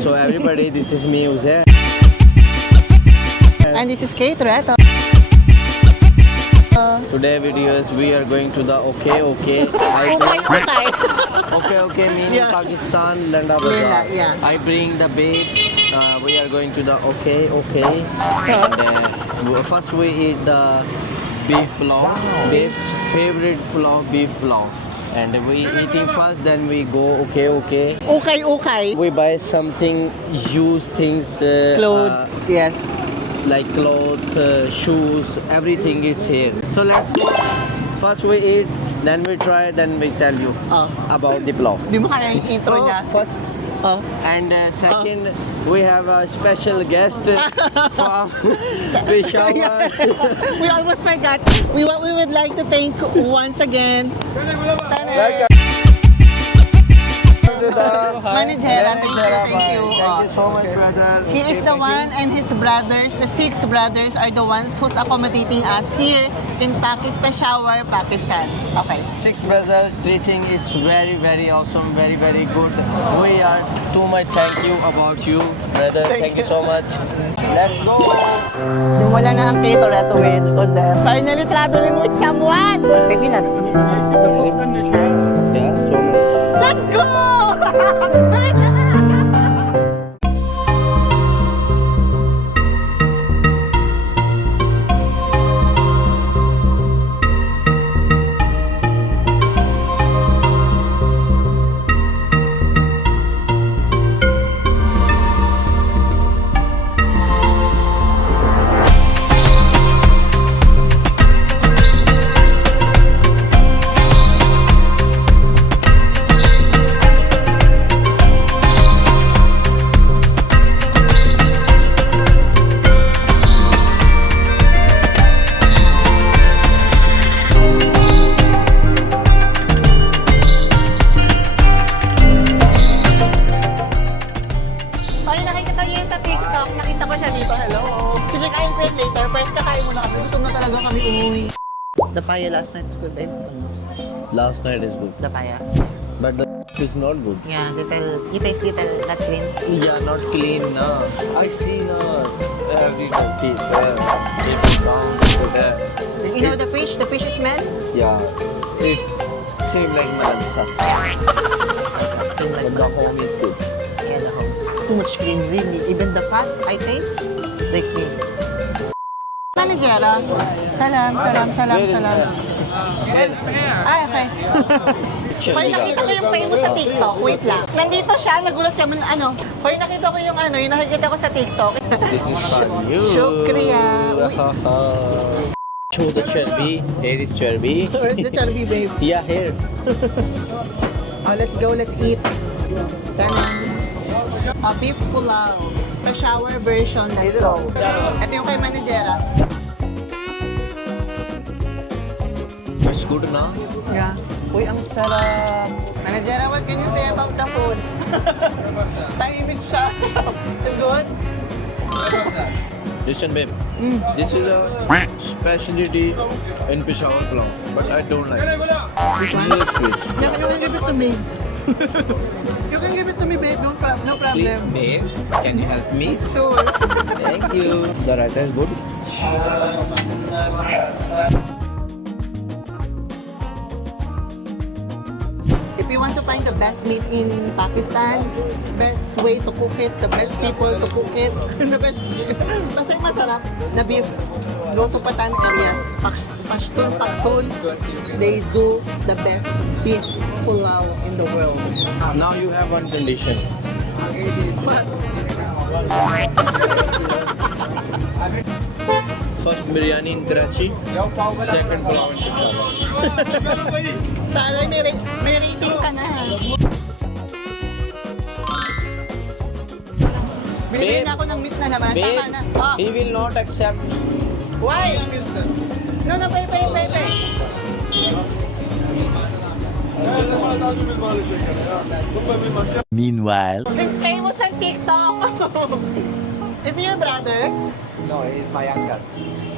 So everybody, this is me, Uze. And this is Kate Reto. Today videos we are going to the okay. Okay. Okay meaning Yeah. Pakistan, Landa Bazaar. Yeah. I bring the babe. We are going to the okay. And first we eat the beef pulao. Babe's favorite pulao, beef pulao. And we eating first, then we go okay. Okay. We buy something, used things. Clothes, yes. Like clothes, shoes, everything is here. So let's go. First we eat, then we try, then we tell you about the pulao. Di mo kaya yung intro niya? First, and second, we have a special guest from Peshawar. We almost forgot. We would like to thank once again Welcome to the Managera. Thank you. Thank you so much, brother. He is the one and his brothers, the 6 brothers, are the ones who's accommodating us here in Peshawar, Pakistan. Okay. 6 brothers treating is very awesome, very good. We are too much thank you about you, brother. Thank you so much. Let's go. Simula na ang Kate Reto with Jose. Finally traveling with someone. Maybe not. Yeah, so much. Let's go! Ay, nakikita niyo yun sa TikTok. Nakita ko siya dito. Hello. Check-in ko yan later. First, kakain muna kami. Gutom na talaga kami umuwi. The paya last night's good, right? Last night is good, The paya. but the is not good. Yeah, it tastes little not clean. Yeah, not clean, no. I see every piece You know the fish smell? Yeah, it's same like Malansa. Same like But the home is good. Yeah, the home. Too much clean, really. Even the fat, I taste, they clean. Managera. Salam. Ay, okay. Hoy, nakita ko yung pay mo sa TikTok. Wait lang. Nandito siya, nagulat kami na ano. Hoy, nakita ko yung ano, yung nakikita ko sa TikTok. This is for you. Shukriya. Show the cherby. Here is cherby. Where's the Charby, babe? Yeah, here. Oh, let's go, let's eat. A beef pulao. Peshawar version, let's go. Ito yung kay Managera. It's good, no? Yeah. Uy, ang sarap. Managera, what can you say about the food? Tahimik siya. Good? Listen, babe. This is a specialty in Peshawar pulao, but I don't like this. This one? This is sweet. Yeah, you can give it to me. You can give it to me, babe. No Please, problem. babe, can you help me? Sure. Thank you. The raita is good. If you want to find the best meat in Pakistan, best way to cook it, the best people to cook it, the best, basta yung masarap na beef, go to Patan areas. Pashtun, they do the best beef pulao in the world. Now you have one condition. First biryani in Karachi, second pulao in Peshawar. Taray, may rating ka na. Binigyan na ako ng meat na naman. Tama Babe, na. Oh, he will not accept. why? No, pay. Meanwhile, He's famous on TikTok. Is he your brother? No, he is my uncle.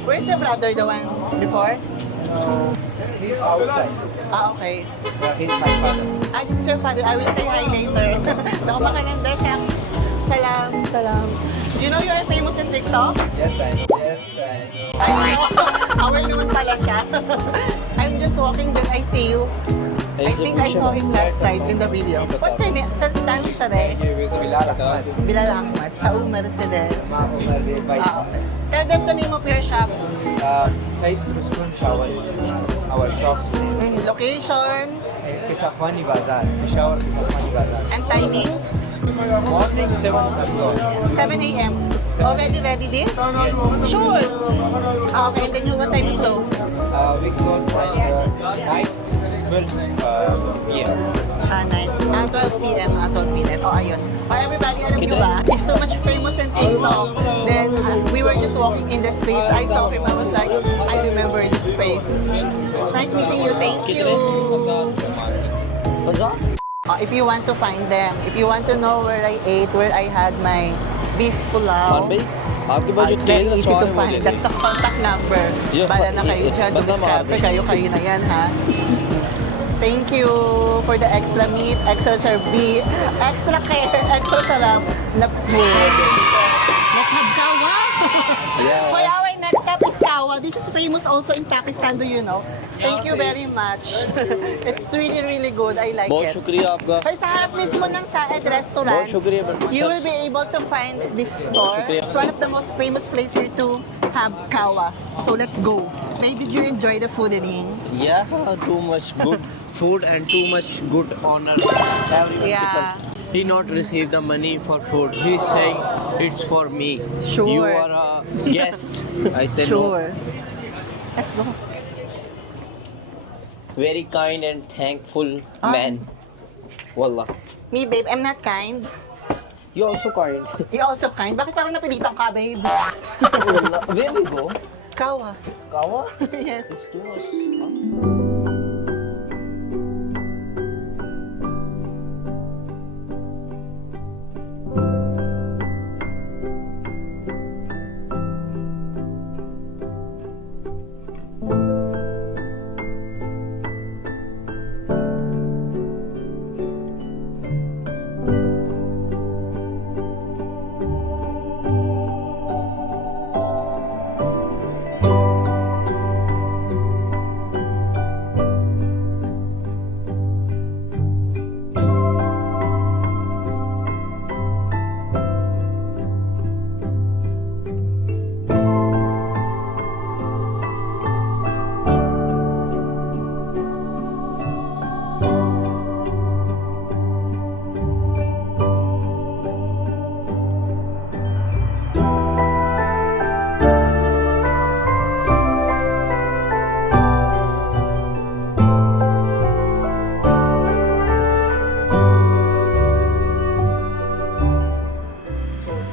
Where's your brother, the one before? He's outside. Ah, okay. He's my father. Ah, this is your father. I will say hi later. Naku, makalang Beshaps. salam. You know you are famous in TikTok? Yes, I know. Yes, I know. I know. Aware naman pala siya. I'm just walking, then I see you. I think I saw him last night in the video. What's your name? Sa dami sa re? Bilal Ahmad. Bilal Ahmad. Sa Umar Sidel. Umar Bike. Tell them the name of your shop. Said Rusman Chawal. Our shop. Location Kisakhwani Bazaar. Peshawar Kisakhwani Bazaar. and timings. Morning 7 o'clock. 7 a.m. Already ready this? Sure. Okay, and then what time you close? We close at night 12 p.m. 12 p.m. 12 minutes. Oh, ayun. Oh, everybody, alam niyo ba? He's too much famous in TikTok. Then, we were just walking in the streets. I saw him. I was like, I remember this face. Nice meeting you. Thank you. If you want to find them, if you want to know where I ate, where I had my beef pulao, आपके पास जो very train का easy सवाल to है वो ले find. That's the contact number. Yeah, Para na kayo dyan. basta Dumiskarte makarating. kayo na yan, ha? Thank you for the extra meat, extra charbi, extra care, extra sarap na food. Let's have kawa! Yeah. For our next stop is kawa. This is famous also in Pakistan, do you know? Thank you very much. It's really, really good. I like बहुत it. शुक्रिया आपका Kaya sa harap mismo ng Saed Restaurant, बहुत शुक्रिया you will be able to find this store. Shukriya. It's one of the most famous places here to have kawa. So let's go. May, did you enjoy the food eating? yeah too much good food and too much good honor everyone Yeah. people he not receive the money for food he's saying it's for me Sure. you are a guest I said no Sure. Let's go. very kind and thankful Ah. man wallah Me, babe, I'm not kind. you also kind You also kind. Bakit parang napilitan ka, babe? wallah where we go Kawa. kawa Yes. it's too much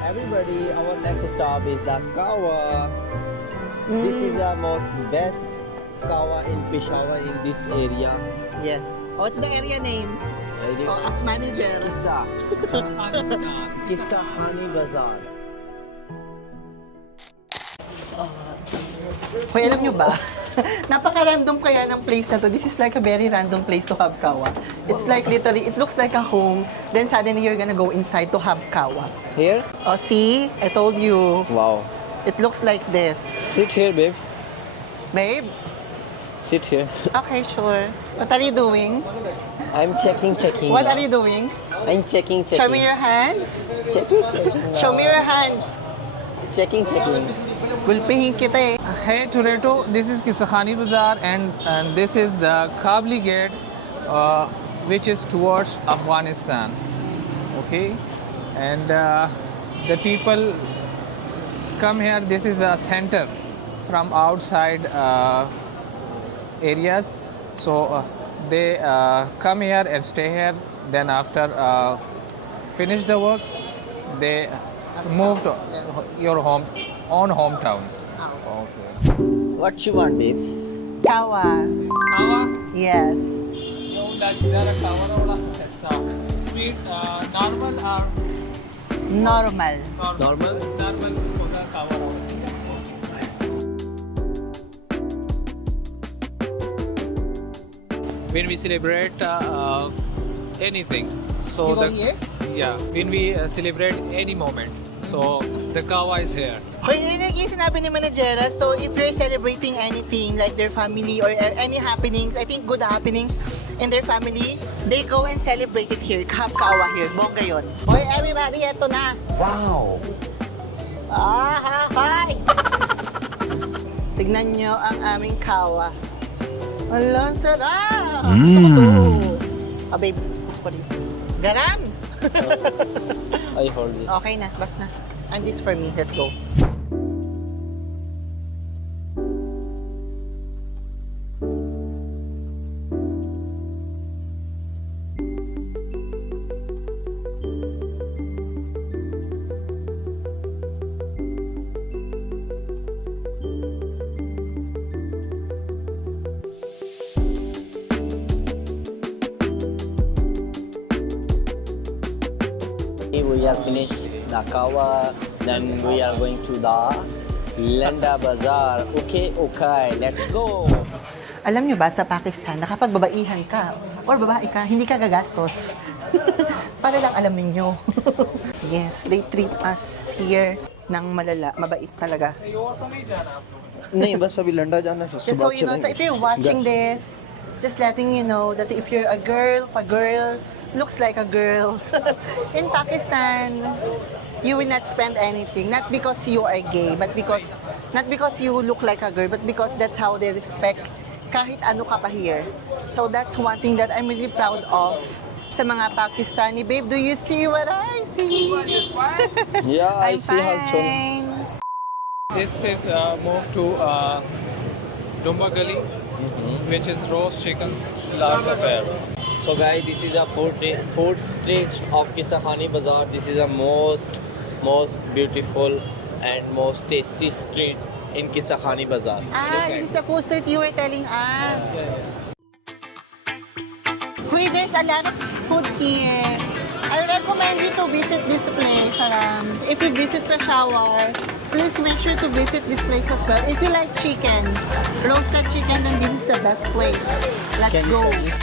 everybody, our next stop is the Kawa. This is the most best Kawa in Peshawar in this area. Yes. What's the area name? Area Oh, as manager. Kissa. Kissa Khani Bazaar. Hoy, alam nyo ba? Napaka-random kaya ng place na to. This is like a very random place to have kawa. It's like literally, it looks like a home. Then suddenly you're gonna go inside to have kawa. Here? Oh, see? I told you. Wow. It looks like this. Sit here, babe. Babe? Sit here. Okay, sure. What are you doing? I'm checking. What now. are you doing? I'm checking. Show me your hands. Checking. Show me your hands. Checking. Gulpihin kita eh. Hey Toretto, this is Kisakhani Bazaar and this is the Kabli Gate which is towards Afghanistan. Okay, and the people come here. This is a center from outside areas, so they come here and stay here. Then after finish the work, they move to your own hometowns. Okay. What you want, babe? Kawa. Yes. Sweet, normal or Normal. Normal? when we celebrate anything. So You go the here? when we celebrate any moment. So the kawa is here. Hoy, yun yung sinabi ni Managera. So, if you're celebrating anything, like their family or any happenings, I think good happenings in their family, they go and celebrate it here. Kawa here. Bongga yun. Hoy, everybody, eto na. Wow. Hi! Tignan nyo ang aming kawa. Ala, ang sarap! Gusto ko to. Ah, babe, this for you. Garam! I hold it. Okay na, bas na. And this for me. Let's go. We are finished the kawa, then we are going to the Lenda Bazaar. Okay, let's go. Alam nyo ba, sa Pakistan, nakapagbabaihan ka or babae ka, hindi ka gagastos. Para lang alam ninyo. Yes, they treat us here ng malala. Mabait talaga. नहीं बस अभी लंडा जाना है Just so you know, so if you're watching this, just letting you know that if you're a girl, looks like a girl. In Pakistan, you will not spend anything. Not because you are gay, but not because you look like a girl, but because that's how they respect kahit ano ka pa here. So that's one thing that I'm really proud of sa mga Pakistani. Babe, do you see what I see? Yeah, I I'm see also. fine. This is moved to Dumba Gali, which is roast chicken's last affair. So guys, this is a food street of Kisakhani Bazaar. This is the most beautiful and most tasty street in Kisakhani Bazaar. This is the food street you were telling us. Uy, there's a lot of food here. I recommend you to visit this place. If you visit Peshawar, please make sure to visit this place as well. If you like chicken, roasted chicken, then this is the best place. Let's Can you go. serve this?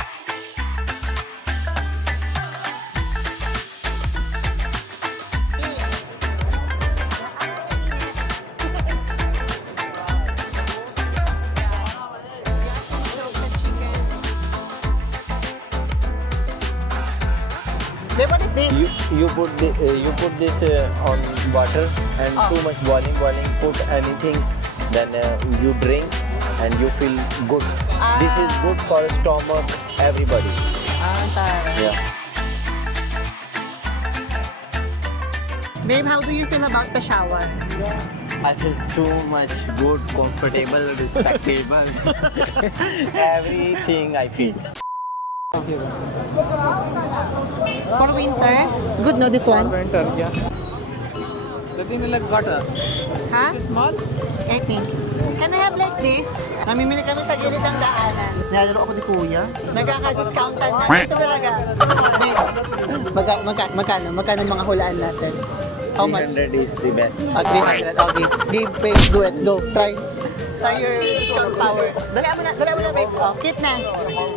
Babe, what is this? You put this on water and too much boiling. Put anything, then you drink and you feel good. This is good for stomach, everybody. Tara. Yeah. Babe, how do you feel about Peshawar? I feel too much good, comfortable, respectable. Everything I feel. For winter, it's good, no, this one? Winter, yeah. The thing is like gutter. Ha? It's small. I think. Can I have like this? Namimili kami sa gilid ng daanan. Nalaro ako ni Kuya. Nagkaka-discountan na. Ito talaga. Magkano mga hulaan natin? How much? 300 is the best. 300. Okay. Give, babe, do it. Go. Try your discount power. Dala mo na, babe. Oh, kit na.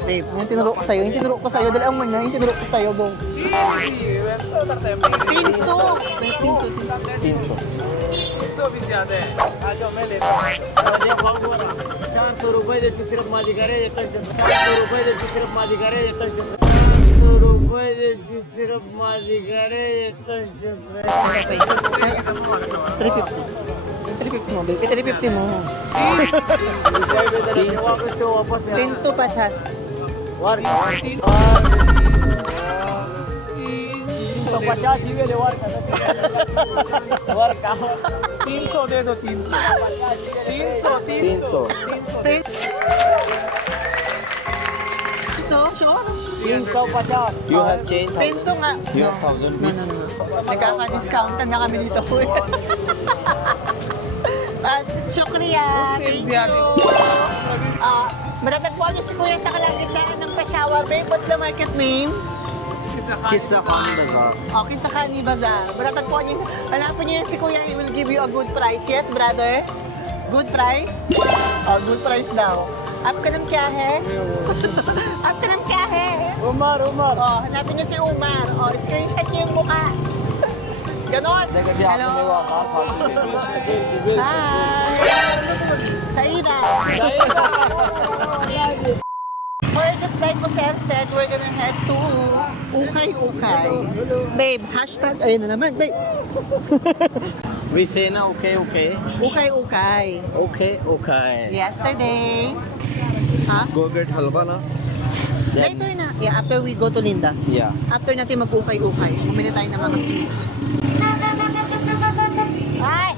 Babe, yung tinuro ko sa'yo. Dala mo na, yung tinuro ko sa'yo. Go. Pinso. Babe, pinso. 300 भी ज्यादा है। आ जाओ मैं लेता हूँ। 400 रुपए जैसे सिर्फ माजी करे 400 रुपए जैसे सिर्फ माजी करे 400 रुपए जैसे सिर्फ माजी करे 350 mo, babe. 350 mo. Pinso pachas. तो 50 ही ले वर्क 300 दे दो 300 Sure. 350 you have changed Pinso nga. You No. have 1000 No. Nagkaka-discountan na kami dito. Shukriya. Thank you. Matatagpuan niyo si Kuya sa kalagitnaan ng Peshawar. Babe, what's the market name? Kisakhani Bazaar. Okay, sa Khani Bazaar. Matatagpuan niyo. Hanapin niyo yan si Kuya. He will give you a good price. Yes, brother? Good price? Oh, good price daw. आपका नाम क्या है? आपका नाम क्या है? Umar. Oh, hanapin niyo si Umar. Oh, screenshot niyo yung mukha. Ganon. Hello. Hi. Saida. Or just like Jose said, we're gonna head to Ukay-Ukay. Babe, hashtag, ayun na naman, babe. We say na okay. Ukay-Ukay. Okay. Yesterday. Ha? Go get halwa na. Later na. Yeah, after we go to Linda. Yeah. After natin mag-ukay-ukay, bumili tayo ng mga sweets. Ay!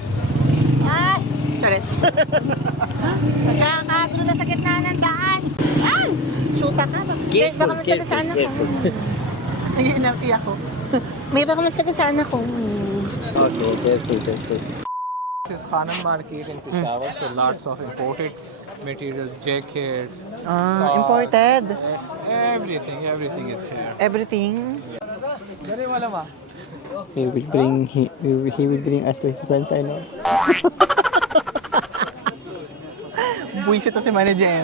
Ay! Charis. Nagkakagulo na sa gitna ng daan. Ay! Shoota ka ba? May baka masagasaan ako. Nag-iinarti ako. May baka masagasaan ako. Okay, careful. This is Khanam market in Peshawar, so lots of imported materials, jackets, socks, Imported. everything is here. Everything. Gare wala ma. He will bring us to his friends, I know. Buisit to si manager.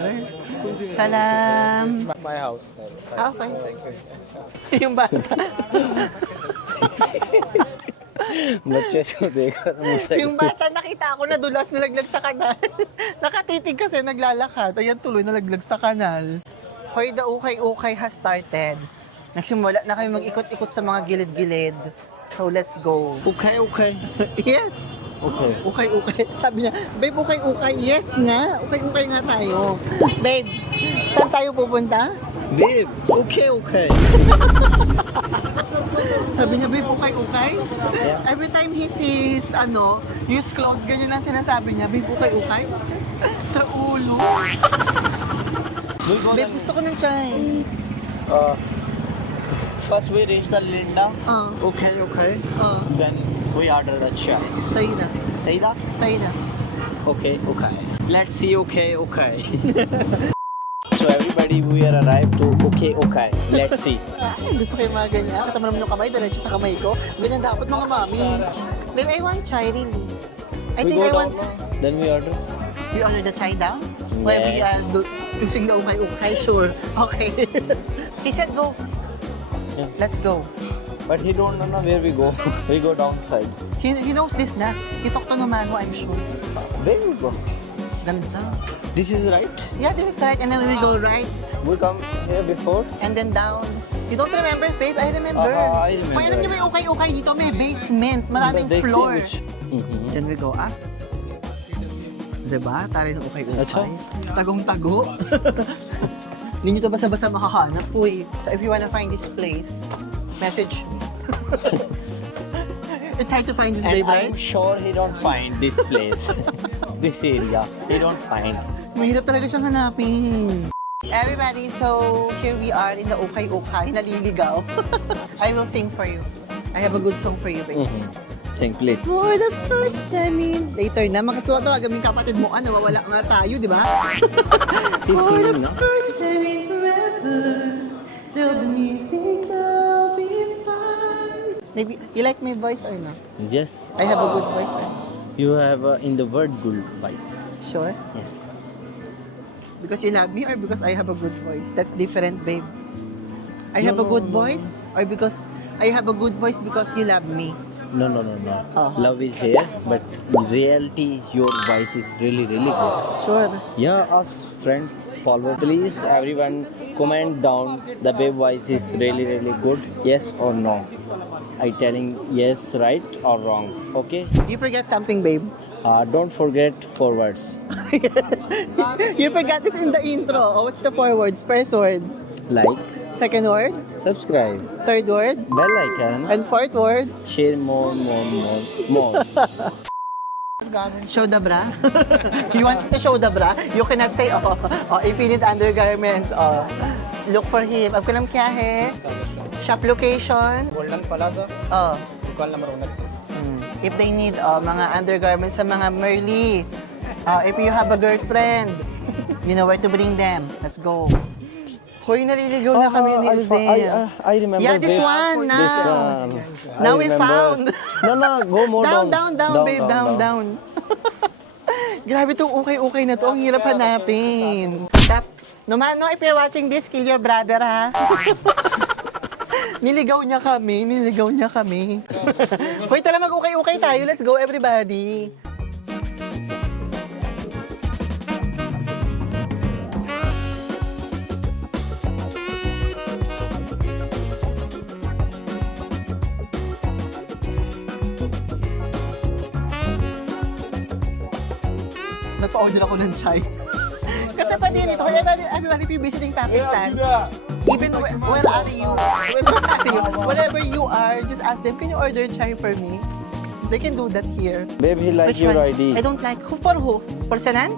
Salam. My house. Okay. Yung bata. बच्चे को देखा मुझसे Yung bata, nakita ko nadulas, nalaglag sa kanal. Nakatitig kasi, naglalakad. Ayan, tuloy nalaglag sa kanal. Hoy, the ukay-ukay has started. Nagsimula na kami mag-ikot-ikot sa mga gilid-gilid. So, let's go. okay. Yes! Okay. Ukay-ukay. Sabi niya, babe, ukay-ukay. Yes nga. Ukay-ukay nga tayo. Babe, saan tayo pupunta? Babe, okay. Sabi niya, babe, ukay-ukay? Every time he sees, used clothes, ganyan ang sinasabi niya, babe, ukay-ukay? Sa ulo. Babe, gusto ko ng chai. First we reach the Linda. Okay. Oh, Then we order the chai. sa'yo na. Say that? Sa'yo na. Okay. Let's see okay. So everybody, we are arrived to okay. Let's see. Ay, gusto ko yung mga ganyan. Kita mo naman yung kamay, diretso sa kamay ko. Ganyan dapat mga mami. Babe, I want chai really. I think I want... Then we order. You order the chai down? While we are using the ukay-ukay, sure. Okay. He said go. Yeah. Let's go. But he don't know where we go. We go downside. He knows this na. He talked to Nomano, I'm sure. Where we go? Ganda. This is right. Yeah, this is right. And then we go right We come here before. and then down. You don't remember, babe? I remember. I remember. Kung alam niyo may ukay-ukay dito, may basement. Maraming They say floor. which- Mhm. Then we go up. Diba? Tayo ng ukay-ukay. That's all. Tagong-tago. Hindi nyo ito basta-basta makahanap po eh. So if you wanna find this place, message. It's hard to find this And babe, right? I'm sure he don't find this place, this area. He don't find. Mahirap talaga siyang hanapin. Everybody, so here we are in the ukay-ukay. Naliligaw. I will sing for you. I have a good song for you, babe. Sing, please. For the first time in... Later na, makatuwa-tuwa kaming kapatid mo. Nawawala nga tayo, di ba? He's singing, no? First time in forever, the music will be fun. Maybe, you like my voice or no? Yes. I have a good voice or no? You have in the word good voice. Sure? Yes. Because you love me or because I have a good voice? That's different, babe. I have a No, good no. voice or because I have a good voice because you love me? No. Oh. Love is here, but in reality, your voice is really good. Sure. Yeah, us friends, follow. Please, everyone, comment down. The babe voice is really good. Yes or no? I telling yes, right or wrong. Okay. You forget something, babe. Don't forget forwards. You forgot this in the intro. Oh, what's the four words? First word. Like, Second word. subscribe, Third word. bell icon, And fourth word. share more. Show the bra. You want to show the bra? You cannot say, if you need undergarments, look for him. Ab ka nam kya hai? Shop location. Golden Plaza, Oh. Dukaan number 29. If they need mga undergarments sa mga Merly. If you have a girlfriend, you know where to bring them. Let's go. Hoy, naliligaw na kami ni Elzea. I remember. Yeah, this babe. one now. This one. Now I we remember. found. No, go more down. Down, babe, down. Grabe tong ukay-ukay na to. Ang hirap hanapin. Tap. No, Mano, if you're watching this, kill your brother, ha? Niligaw niya kami. Hoy, tara mag-ukay-ukay tayo. Let's go, everybody. Nagpa-order ako ng chai. Kasi pa din ito, everybody if you're visiting Pakistan, even where are you? Wherever you are, just ask them, can you order chai for me? They can do that here. Babe, he likes Which your one? ID. I don't like. For who? For Sanan?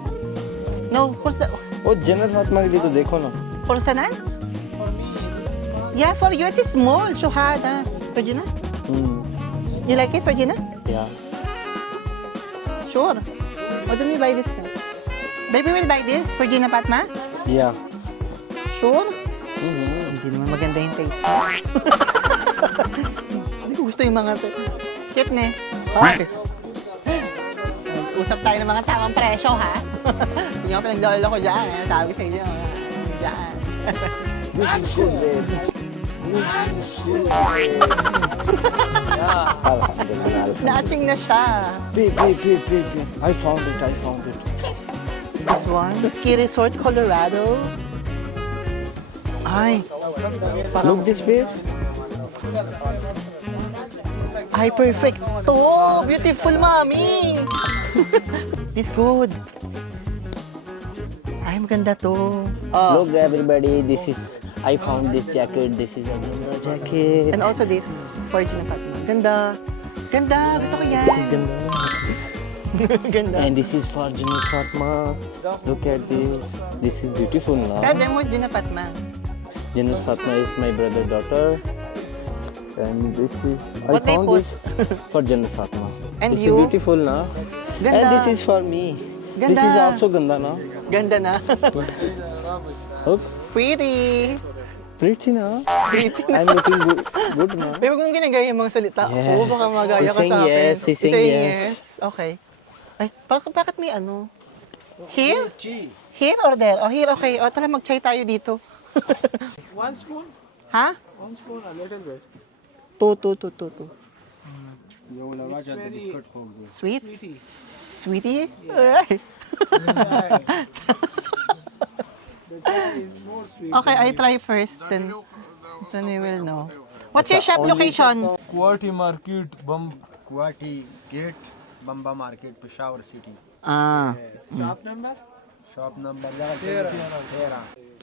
No, who's the... Oh, Jannat Fatma ke liye to dekho na. For Sanan? Yeah, for you, it's small. Shuhada. Virginia? You like it, Virginia? Yeah. Sure. Why don't you buy this now? Baby will buy this for Gina Fatma? Yeah. Sure? Hindi naman maganda yung taste mo. Hindi ko gusto yung mga... Cute na eh. Usap tayo ng mga tamang presyo, ha? Hindi nga pinaglolo ko dyan. Sabi sa inyo, dyan. This is good, babe. Alhamdulillah. Naaching na siya. Babe. I found it. This one, the Ski Resort, Colorado. Ay, Look this, babe. ay, perfect to. Beautiful, mommy. This good. Ay, maganda to. Oh, Look, everybody. I found this jacket. This is a Gandha jacket. and also this, for Gina Fatma. Ganda. Ganda, gusto ko yan. This is Gandha. Ganda. And this is for Jannat Fatma. Look at this. This is beautiful now. Tell them who's Gina Fatma. Jannat Fatma is my brother daughter. And this is What they found put? this for Jannat Fatma. And this you? is beautiful now. Ganda. And this is for me. Ganda. This is also Gandha now. Ganda na. Look, Pretty. pretty now. Pretty. I'm looking good now. Babe, kung ginagaya yung mga salita, Yeah. oo, baka magaya He's ka saying sa akin. yes, he's saying yes. Okay. Ay, bakit may ano? Here? Here or there? Oh, here, okay. O, tara, mag-chai tayo dito. One spoon? Ha? One spoon, a little bit. Two. It's very Sweet? sweetie. Sweetie? Ay. The chai is more sweet. Okay, I try first, then you will know. What's your shop location? Kuwati Market, Kuwati Gate, Bamba Market, Peshawar City. Ah. Shop number? Shop number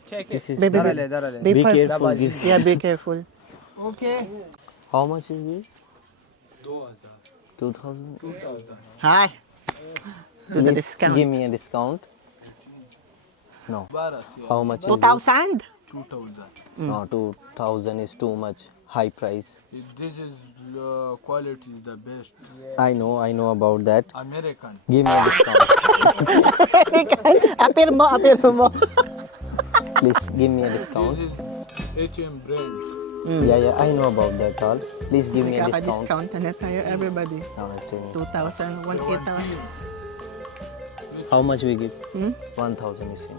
Check it. This is. Baby, Darale. Be for- careful. This. Yeah, be careful. Okay. How much is this? 2,000. Hi. Do the Please discount. Give me a discount. No. How much is this? 2,000? 2000. No, 2,000 is too much. High price. This is quality is the best. I know about that. American. Give me a discount. Apir mo. Please give me a discount. This is HM brand. Yeah, I know about that all. Please give me a discount. Kaka-discount na tayo, everybody. No, it's in- 2,000, 1,800. How much we give? Hmm? 1,000 is in.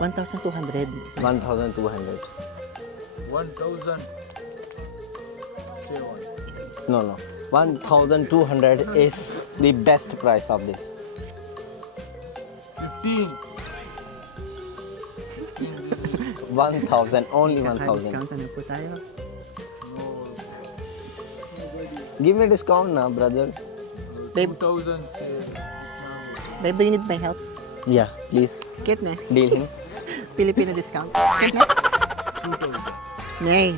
1,200. 1,200. 1007. No. 1,200 is the best price of this. 15. 1,000, only 1,000. Kaka-discount na po tayo. Give me a discount now, brother. Babe, 2000 sale. babe, do you need my help? Yeah, please Kit na. deal him. Filipino discount. Kit na? 2000. Nay.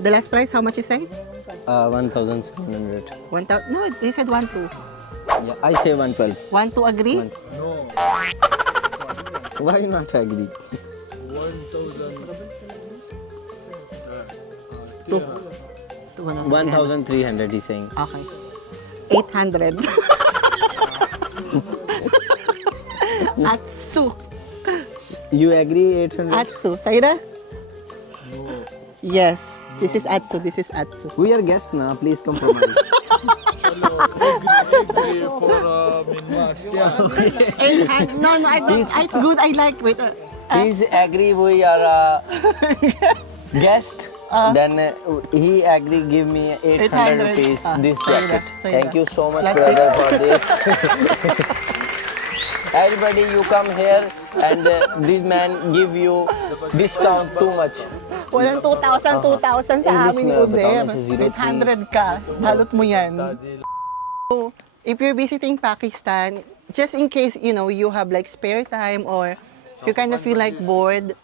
The last price, how much you say? 1,700. 1,000. No, they said 1,200. Yeah, I say 112. 1,200 agree? No. Why not agree? 1,300 he's saying. Okay. 800. Atsu. You agree 800? Atsu. Sa'yo na? Yes. This is Atsu. This is Atsu. We are guests now, please compromise. Agree for Myanmar No, I don't. It's good. I like. Wait. He's agree we are a guest. Then he agree give me 800 rupees this jacket. say Thank that. you so much, Plastic. brother, for this. Everybody, you come here and this man give you discount too much. Walang 2,000 sa English amin ni na, Uzer. bitaw na si 800 ka. Balot mo yan. So, if you're visiting Pakistan, just in case, you know, you have like spare time or you kind of feel like bored,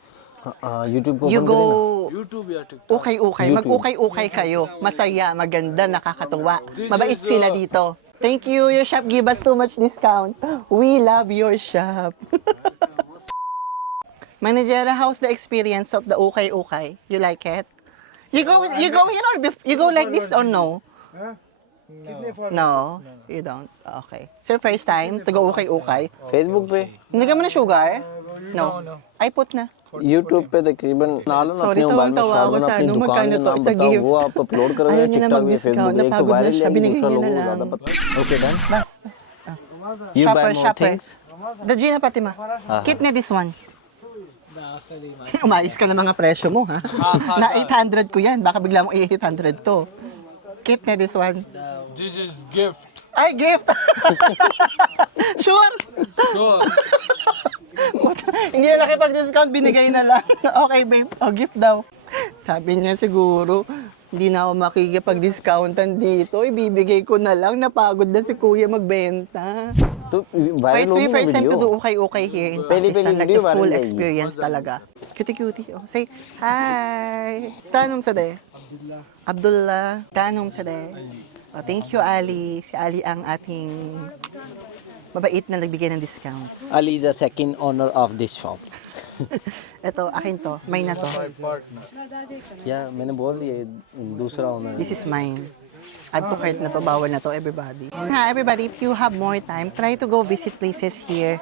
YouTube ko you band kare go ukay-ukay. Mag-ukay-ukay kayo. Masaya, maganda, nakakatuwa. Mabait sila dito. Thank you. Your shop give us too much discount. We love your shop. Managera, how's the experience of the ukay-ukay? You like it? You go here or you go like this or no? No, you don't. Okay. It's your first time to go ukay-ukay? na. Facebook पे, Nagam mo na sugar? No. I put na. YouTube पे तकरीबन नालो ना Sorry, अपने मोबाइल में tawang-tawa ako short sa अपनी ano, दुकान magkano का to? नाम It's a बताओ gift. वो आप अपलोड करोगे Ayaw niya na TikTok पे mag-discount. Facebook पे एक तो Napagod na वायरल siya. जाएगी Binigay दूसरा niya na लोगों को lang. ज्यादा पता okay done Bas. You buy Shopper, more shopper. things? The Gina Fatima. Kit na this one. Umayos ka na mga presyo mo, ha? Na 800 ko yan. Baka bigla mo 800 to. Kit na this one. This is gift. Ay, gift! Sure! Sure. Hindi na nakipag-discount, binigay na lang. Okay, babe. O, gift daw. Sabi niya siguro, hindi na ako makikipag-discountan dito. Ibibigay ko na lang. Napagod na si kuya magbenta. तो But viral it's होगी my ना first time to video do ukay-ukay here in Pwede Pakistan. Like video the full viral जाएगी. experience talaga. Cutie-cutie. Oh, say, hi! Tanong sa de? Abdullah. Tanong sa de? Oh, thank you, Ali. Si Ali ang ating mabait na nagbigay ng discount. Ali the second owner of this shop Ito, akin to. May na to. या मैंने बोल दिया ये दूसरा owner This is mine. Add to cart na to, bawal na to, everybody. Ha, everybody, if you have more time, try to go visit places here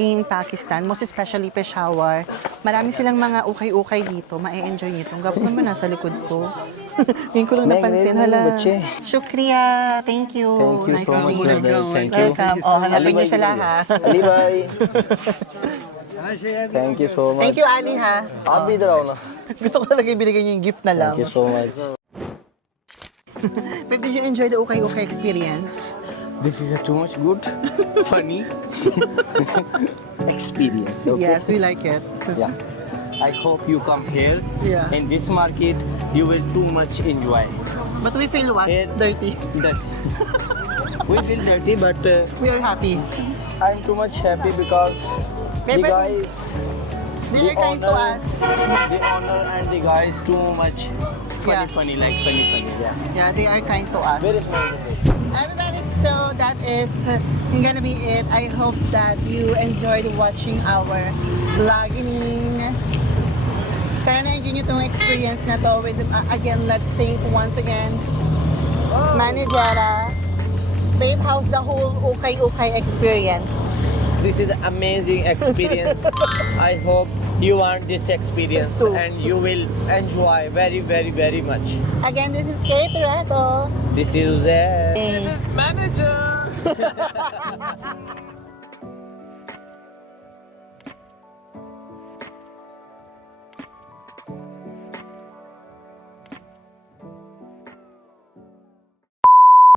in Pakistan, most especially Peshawar. Marami silang mga ukay-ukay dito, ma-enjoy nyo ito. Ang gabo naman nasa likod ko. Ngayon ko lang napansin, hala. Shukriya, thank you. Thank you Nice so much, meeting you. brother. Thank you. Welcome. Oh, hanapin nyo sila, ha. Ali भाई thank you so much Thank you, Ali, ha. आप भी इधर आओ ना Gusto ko talaga ibigay niyo yung gift na lang. thank you so much But did you enjoy the ukay-ukay experience? this is a too much good funny experience okay Yes, we like it. yeah I hope you come here Yeah. in this market you will too much enjoy But we feel what? Here. Dirty. that we feel dirty but We are happy. I'm too much happy because the Maybe- guys They are kind to us. the owner and the guys too much Yeah. funny yeah Yeah, they are kind to us. very funny Everybody, so that is gonna be it. I hope that you enjoyed watching our vlogging. Sana na-enjoy nyo itong experience na to. With, again, let's thank once again Managera. Babe, how's the whole ukay-ukay experience? This is an amazing experience. I hope you want this experience So- and you will enjoy very, very, very much. Again, this is Kate Rato. This is This is manager.